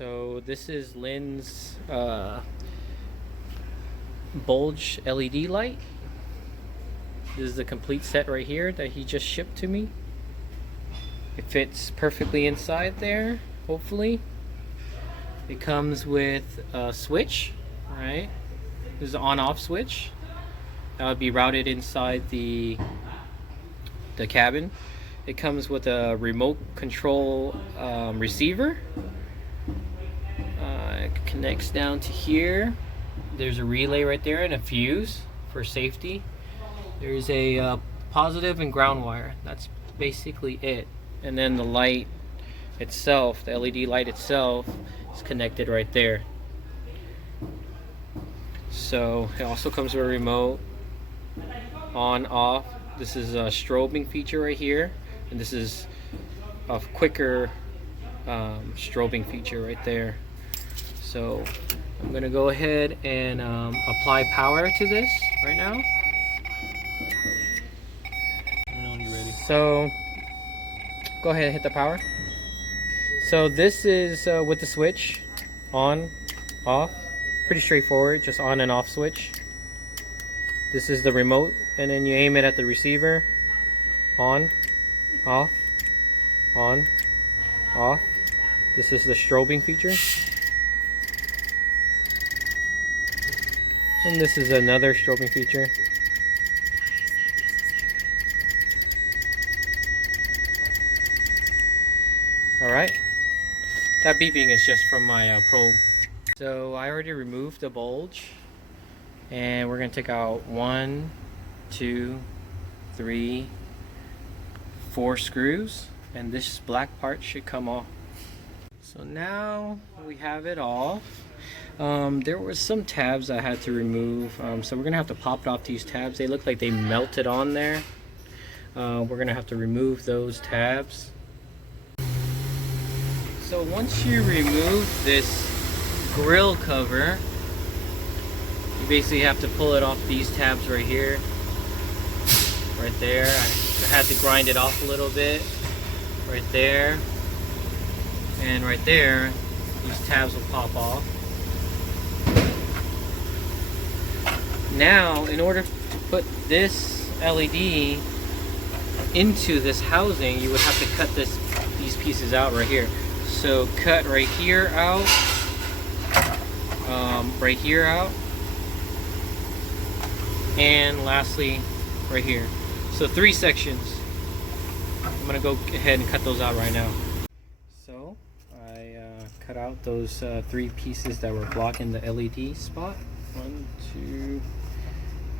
So this is Lynn's bulge LED light. This is the complete set right here that he just shipped to me. It fits perfectly inside there, hopefully. It comes with a switch, right? This is an on-off switch. That would be routed inside the cabin. It comes with a remote control receiver. It connects down to here. There's a relay right there and a fuse for safety. There's a positive and ground wire. That's basically it. And then the light itself, the LED light itself, is connected right there. So it also comes with a remote, on, off. This is a strobing feature right here, and this is a quicker strobing feature right there. So I'm gonna go ahead and apply power to this right now. You're ready. So go ahead and hit the power. So this is with the switch, on, off. Pretty straightforward, just on and off switch. This is the remote, and then you aim it at the receiver. On, off, on, off. This is the strobing feature. And this is another strobing feature. Alright. That beeping is just from my probe. So I already removed the bulge. And we're going to take out 1, 2, 3, 4 screws. And this black part should come off. So now we have it off. There were some tabs I had to remove, so we're gonna have to pop off these tabs. They look like they melted on there. We're gonna have to remove those tabs. So once you remove this grill cover, you basically have to pull it off these tabs right here, right there. I had to grind it off a little bit, right there, and right there. These tabs will pop off. Now, in order to put this LED into this housing, you would have to cut these pieces out right here. So cut right here out, right here out, and lastly right here. So 3 sections. I'm gonna go ahead and cut those out right now. So I cut out those 3 pieces that were blocking the LED spot. 1, 2,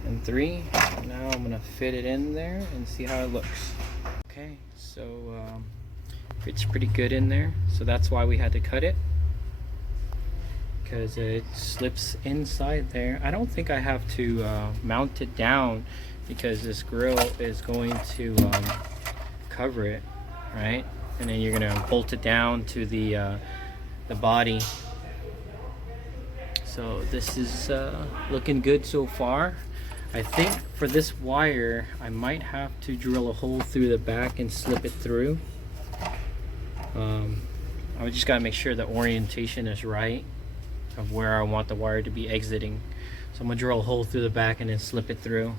and 3. Now I'm gonna fit it in there and see how it looks. Okay, so fits pretty good in there. So that's why we had to cut it, because it slips inside there. I don't think I have to mount it down, because this grill is going to cover it, right? And then you're gonna bolt it down to the body. So this is looking good so far. I think for this wire, I might have to drill a hole through the back and slip it through. I just gotta make sure the orientation is right of where I want the wire to be exiting. So I'm gonna drill a hole through the back and then slip it through.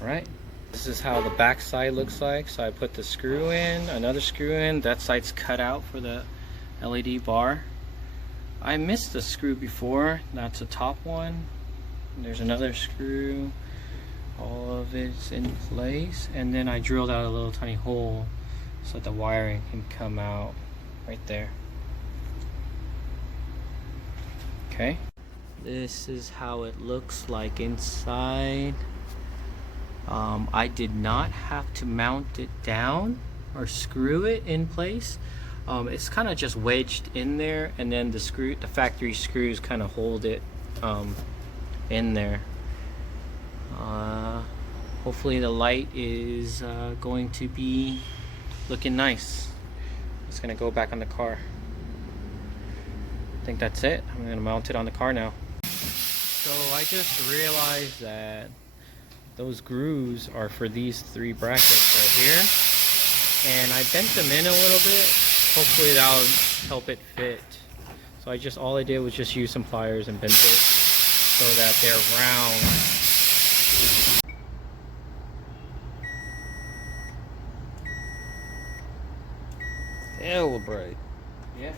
All right. This is how the back side looks like. So I put the screw in, another screw in. That side's cut out for the LED bar. I missed the screw before. That's a top one. There's another screw. All of it's in place. And then I drilled out a little tiny hole so that the wiring can come out right there. Okay. This is how it looks like inside. I did not have to mount it down or screw it in place. It's kind of just wedged in there, and then the factory screws kind of hold it in there. Hopefully the light is going to be looking nice. It's gonna go back on the car. I think that's it. I'm gonna mount it on the car now. So I just realized that those grooves are for these 3 brackets right here, and I bent them in a little bit. Hopefully that'll help it fit So all I did was just use some pliers and bend it so that they're round. Hella bright. Yeah.